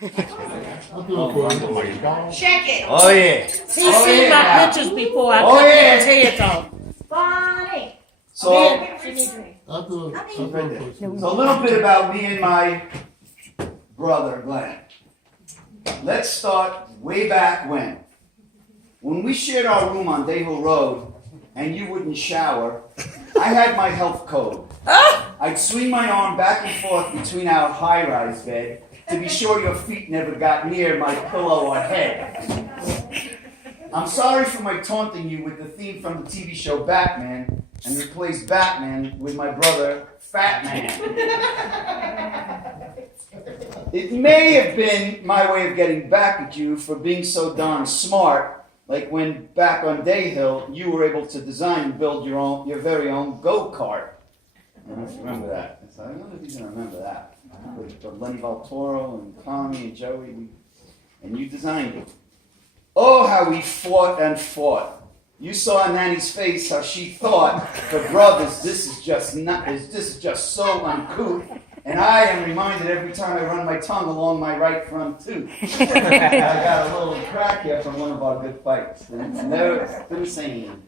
Check it. Oh yeah. He's seen my pictures before. I cut his head off. Funny. So a little bit about me and my brother Glenn. Let's start way back when. When we shared our room on Day Hill Road and you wouldn't shower, I had my health code. I'd swing my arm back and forth between our high-rise bed to be sure your feet never got near my pillow or head. I'm sorry for my taunting you with the theme from the TV show Batman and replaced Batman with my brother, Fat Man. It may have been my way of getting back at you for being so darn smart, like when back on Day Hill, you were able to design and build your very own go-kart. I don't know if you remember that. I don't know if he's going to remember that. With Lenny Valtoro and Tommy and Joey, and you designed it. Oh, how we fought and fought. You saw in Nanny's face how she thought, for brothers, this is just so uncouth. And I am reminded every time I run my tongue along my right front tooth. I got a little crack here from one of our good fights. And it's never been seen.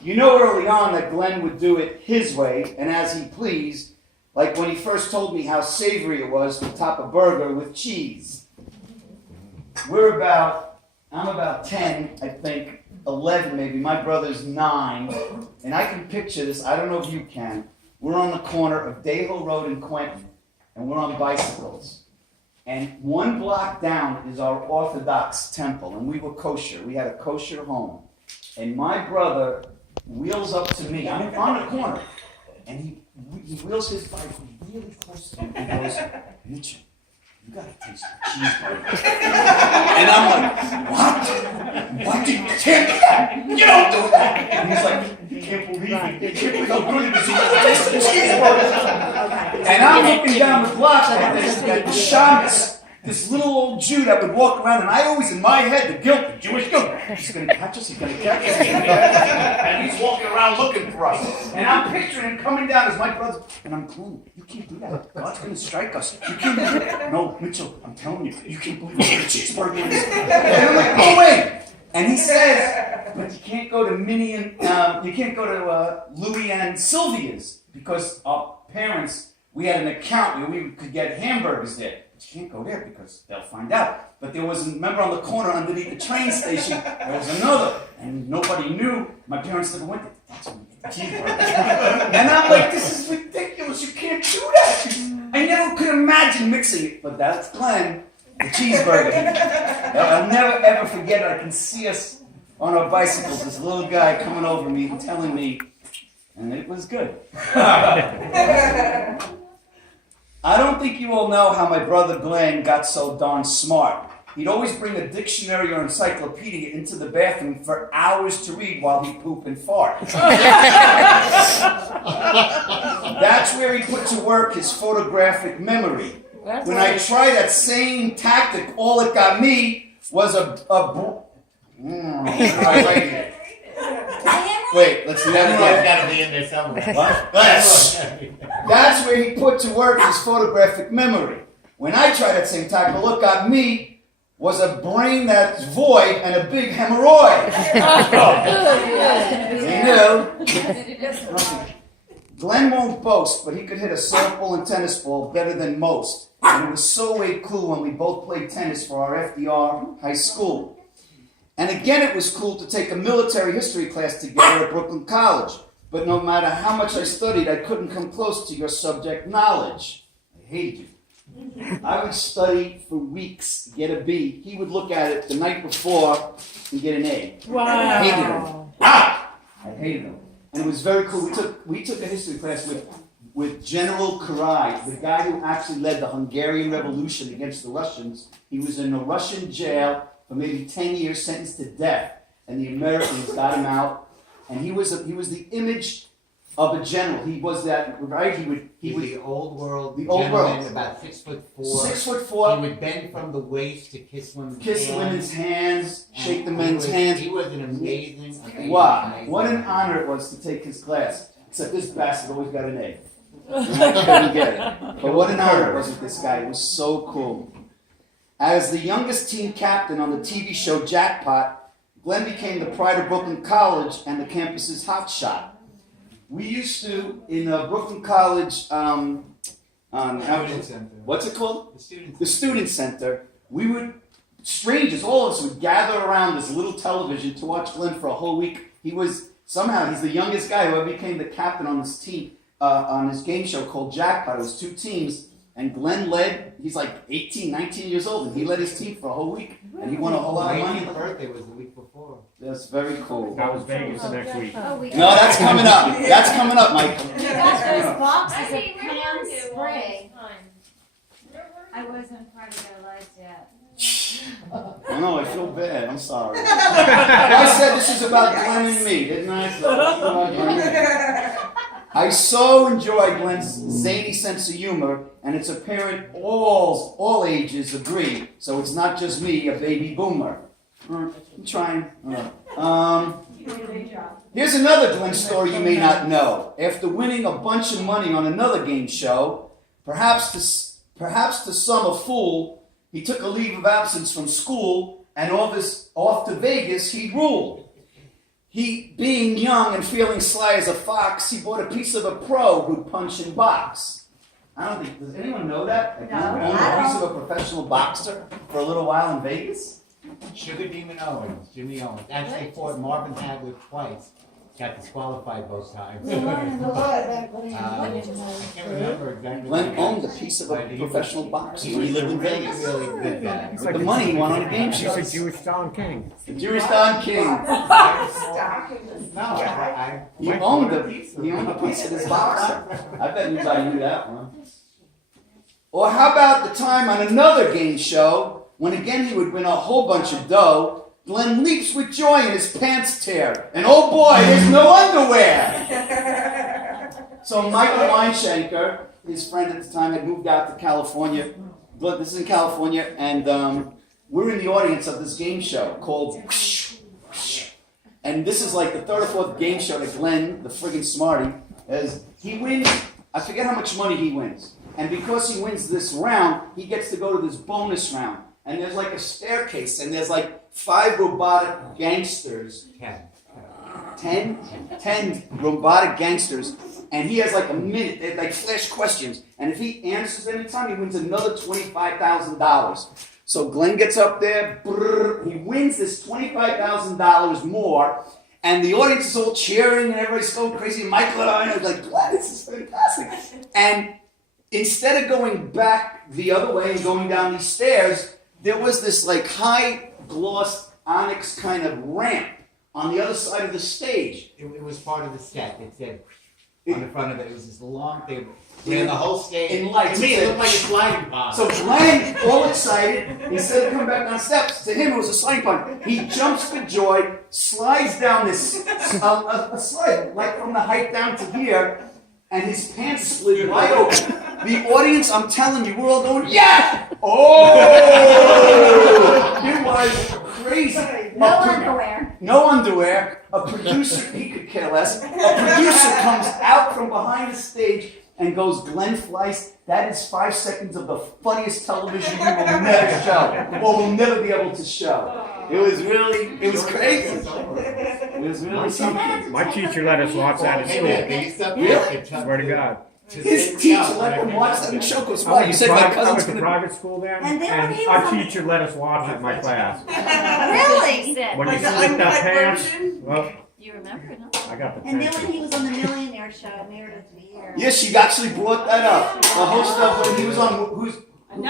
You know early on that Glenn would do it his way and as he pleased, like when he first told me how savory it was to top a burger with cheese. I'm about 10, I think, 11 maybe. My brother's 9. And I can picture this, I don't know if you can. We're on the corner of Day Hill Road in Quentin, and we're on bicycles. And one block down is our Orthodox temple, and we were kosher. We had a kosher home. And my brother wheels up to me. I'm on the corner. And he wheels his bike really close to me and goes, Mitchell, you gotta taste the cheeseburger. And I'm like, what? What? You can't do that. You don't do that. And he's like, you can't believe it. You can't believe how good it is. You gotta taste the cheeseburger. And I'm looking down the block at the Shabbos, this little old Jew that would walk around, and I always, in my head, the Jewish guilt, he's going to catch us, and he's walking around looking for us. And I'm picturing him coming down as my brother, and I'm telling you can't do that. God's going to strike us. You can't do that. No, Mitchell, I'm telling you, you can't believe what a cheeseburger is. And I'm like, no way. And he says, but you can't go to Louie and Sylvia's, because our parents, we had an account where we could get hamburgers there. But you can't go there because they'll find out. But there was, remember on the corner underneath the train station, there was another. And nobody knew. My parents never went there. That's when we get the cheeseburger. And I'm like, this is ridiculous. You can't do that. I never could imagine mixing it. But that's Glenn, the cheeseburger. I'll never ever forget it. I can see us on our bicycles, this little guy coming over me and telling me, and it was good. I don't think you all know how my brother Glenn got so darn smart. He'd always bring a dictionary or encyclopedia into the bathroom for hours to read while he poop and fart. That's where he put to work his photographic memory. When I tried that same tactic, all it got me was Wait, let's do that again. Got to be in there somewhere. What? That's where he put to work his photographic memory. When I tried that same tactic, all it got me was a brain that's void and a big hemorrhoid. You know? Glenn won't boast, but he could hit a softball and tennis ball better than most. And it was so way cool when we both played tennis for our FDR high school. And again, it was cool to take a military history class together at Brooklyn College. But no matter how much I studied, I couldn't come close to your subject knowledge. I hated you. I would study for weeks, get a B. He would look at it the night before and get an A. Wow. I hated him. I hated him. And it was very cool. We took a history class with General Karai, the guy who actually led the Hungarian Revolution against the Russians. He was in a Russian jail for maybe 10 years, sentenced to death. And the Americans got him out. And he was the image of a general. He was that, right? He was the old world. The old world. About 6'4". 6'4". He would bend from the waist to kiss women's Kiss hands. the women's hands, shake the men's hands. He was an amazing. Wow. What an honor it was to take his class. Except this bastard always got an A. I couldn't get it. But what an honor it was with this guy. It was so cool. As the youngest team captain on the TV show Jackpot, Glenn became the pride of Brooklyn College and the campus's hotshot. We used to, in Brooklyn College, Student Center. what's it called? The Student The Student Center. We would, strangers, all of us would gather around this little television to watch Glenn for a whole week. He's the youngest guy who ever became the captain on this team, on this game show called Jackpot. It was 2 teams. And Glenn led, he's like 18, 19 years old, and he led his team for a whole week. And he won a whole lot of money. My birthday was the week before. That's very cool. That was Vegas next week. No, that's coming up. That's coming up, Michael. You got those boxes of Pam spray. I wasn't part of their lives yet. I know, I feel bad. I'm sorry. I said this is about Glenn and me, didn't I? So it's about Glenn and me. I so enjoy Glenn's zany sense of humor, and it's apparent all ages agree, so it's not just me, a baby boomer. I'm trying. Here's another Glenn story you may not know. After winning a bunch of money on another game show, perhaps to sum a fool, he took a leave of absence from school, and off to Vegas he ruled. He, being young and feeling sly as a fox, he bought a piece of a pro who'd punch and box. I don't think, does anyone know that? Like, No, you owned a piece of a professional boxer for a little while in Vegas? Sugar Demon Owens, Jimmy Owens. Actually fought Marvin Hagler twice. Got disqualified both times. I can't remember exactly. Glenn owned a piece of a professional boxer when he lived in Vegas. Really good guy. With the money he won on the game He's show. a Jewish Don King. The Jewish Don King. No, He owned a piece of this boxer. I bet anybody knew that one. Or how about the time on another game show, when again he would win a whole bunch of dough, Glenn leaps with joy and his pants tear. And oh boy, there's no underwear! So Michael Weinshanker, his friend at the time, had moved out to California. This is in California, and we're in the audience of this game show called and this is like the 3rd or 4th game show that Glenn, the friggin' smarty, as he wins, I forget how much money he wins. And because he wins this round, he gets to go to this bonus round. And there's like a staircase, and there's like 5 robotic gangsters. 10 robotic gangsters. And he has like a minute, they like flash questions. And if he answers any time, he wins another $25,000. So Glenn gets up there, he wins this $25,000 more, and the audience is all cheering, and everybody's going crazy. And Michael and I are like, Glenn, this is fantastic. And instead of going back the other way and going down these stairs, there was this like high gloss onyx kind of ramp on the other side of the stage. It was part of the set. It said on the front of it. It was this long thing. Yeah, the whole stage. In lights. To me, it looked like a sliding pond. So Glenn, all excited, instead of coming back down steps, to him it was a sliding pond. He jumps for joy, slides down this a slide, like from the height down to here, and his pants slid wide open. The audience, I'm telling you, we're all going, yeah! Oh! It was crazy. No underwear. No underwear. A producer, he could care less. A producer comes out from behind the stage and goes, Glenn Fleiss, that is 5 seconds of the funniest television you will never show, or will never be able to show. It was crazy. It was really something. My teacher let us watch that at school. Really? Swear to God. His teacher let them watch that in show goes, wow, you said my I cousin's went to going to... private school then, And then when he our was on- teacher let us watch it in my class. Really? When you Like the slip that uncut pants, version? well, You remember, no? I got the And then when pants. he was on the Millionaire Show, Meredith Vieira. Yes, she actually brought that up. The host of when he was on, what was the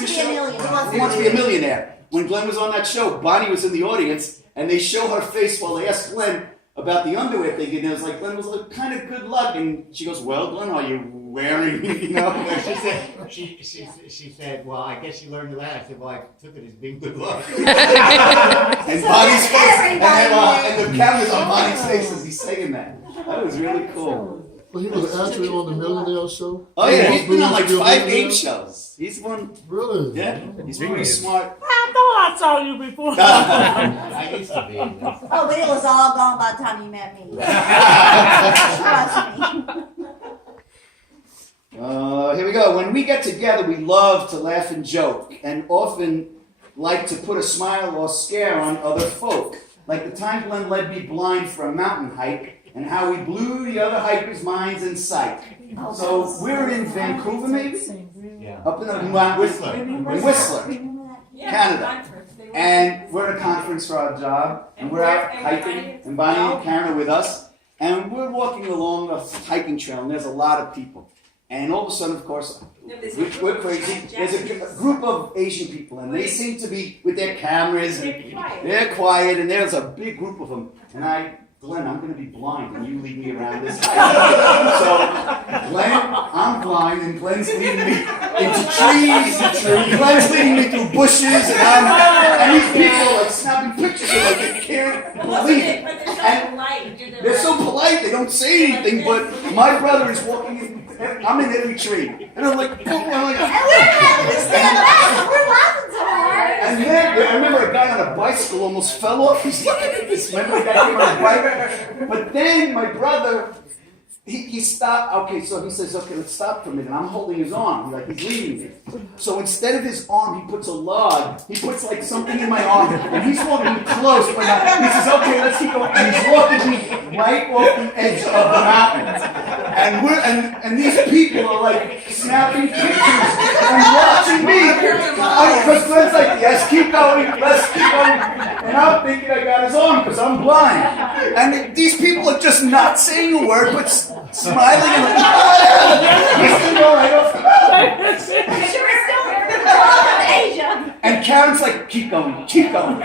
new show? Who Wants to Be a Millionaire. When Glenn was on that show, Bonnie was in the audience, and they show her face while they asked Glenn about the underwear thing, and it was like, Glenn was like, kind of good luck, and she goes, well, Glenn, are you wearing, you know? She said, well, I guess she learned that. I said, well, I took it as being good luck. And Bonnie's face, and the camera's on Bonnie's face as he's saying that. That was really cool. Well, he was actually on the Millionaire Show. Oh yeah, he's been on like Supposed to be a 5 game millionaire? shows. He's one, Really? yeah, he's really smart. I thought I saw you before. I used to be. Oh, but it was all gone by the time you met me. Trust me. Here we go. When we get together, we love to laugh and joke, and often like to put a smile or scare on other folk. Like the time Glenn led me blind for a mountain hike, and how we blew the other hikers' minds in sight. So we're in Vancouver, maybe? Yeah. Up in the mountains. In Whistler, Canada. And we're at a conference for our job, and we're out hiking, and Bonnie and Karen are with us, and we're walking along a hiking trail, and there's a lot of people. And all of a sudden, of course, we're crazy. There's a group of Asian people, and they seem to be with their cameras, and they're quiet, and there's a big group of them. And Glenn, I'm going to be blind, and you lead me around this hike. So, Glenn, I'm blind, and Glenn's leading me into trees, and Glenn's leading me through bushes, and these people are like snapping pictures of like they can't believe it. And they're so polite, they don't say anything, but my brother is walking in, I'm in every tree. And I'm like, oh, I'm like, and then I remember a guy on a bicycle almost fell off. He's looking at this. Remember the guy came on a bike? But then my brother, he stopped. Okay, so he says, okay, let's stop for a minute. I'm holding his arm. He's leading me. So instead of his arm, he puts a log. He puts like something in my arm. And he's walking close. But he says, okay, let's keep going. And he's walking me right off the edge of the mountain. And these people are like snapping pictures and watching me. Because Glenn's like, yes, keep going, let's keep going. And I'm thinking I got his arm because I'm blind. And these people are just not saying a word, but smiling and like, and Karen's like, keep going, keep going.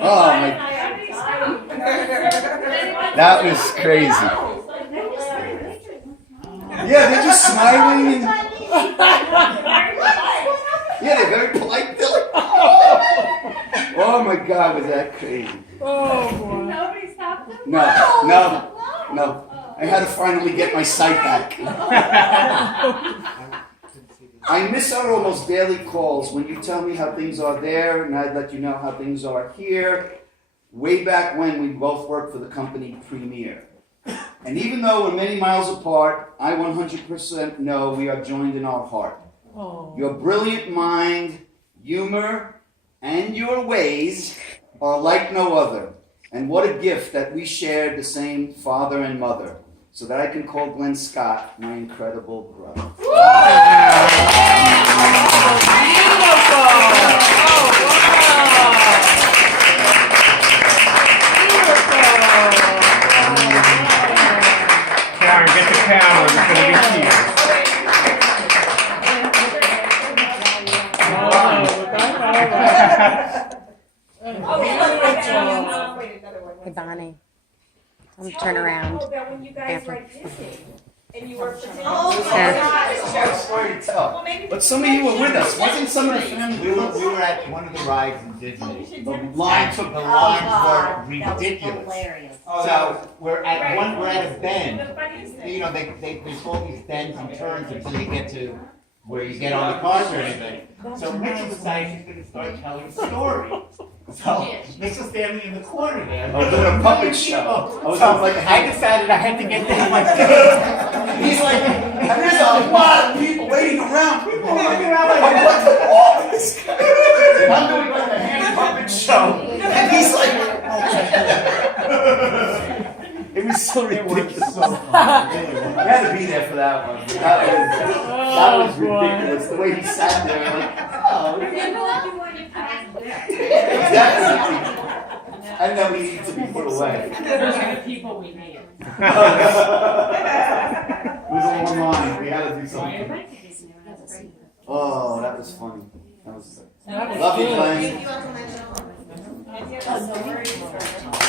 Oh my. That was crazy. Yeah, they're just smiling and yeah, they're very polite. They're like, oh my God, was that crazy? Oh boy. Nobody stopped them? No. I had to finally get my sight back. I miss our almost daily calls when you tell me how things are there, and I let you know how things are here. Way back when we both worked for the company Premier. And even though we're many miles apart, I 100% know we are joined in our heart. Oh. Your brilliant mind, humor, and your ways are like no other. And what a gift that we shared the same father and mother, so that I can call Glenn Scott my incredible brother. Karen, get the camera. It's going to be cheap. Hey, Bonnie. I'm turn around. When you guys were at Disney and you worked for Disney. That's story to tell. But some of you were with us. Wasn't some of the family We with us? were at one of the rides in Disney. The lines The took lines were ridiculous. Hilarious. So we're at a bend. The funniest thing. You know, there's all these bends and turns until you get to where you get on the cars or anything. So Mitchell decides he's going to start telling a story. So Mitchell's standing in the corner there. I was doing a puppet show. I decided I had to get down my face. He's like, and there's a lot of people waiting around. People are looking around like, what's wrong with this guy? And I'm doing like a hand puppet show. And he's like, it was so ridiculous. You had to be there for that one. That was ridiculous. The way he sat there, like, oh. Exactly. And then we need to be put away. Those are the people we made. It was a long line. We had to do something. Oh, that was funny. That was That was love you, good. Glenn. And you have to mention.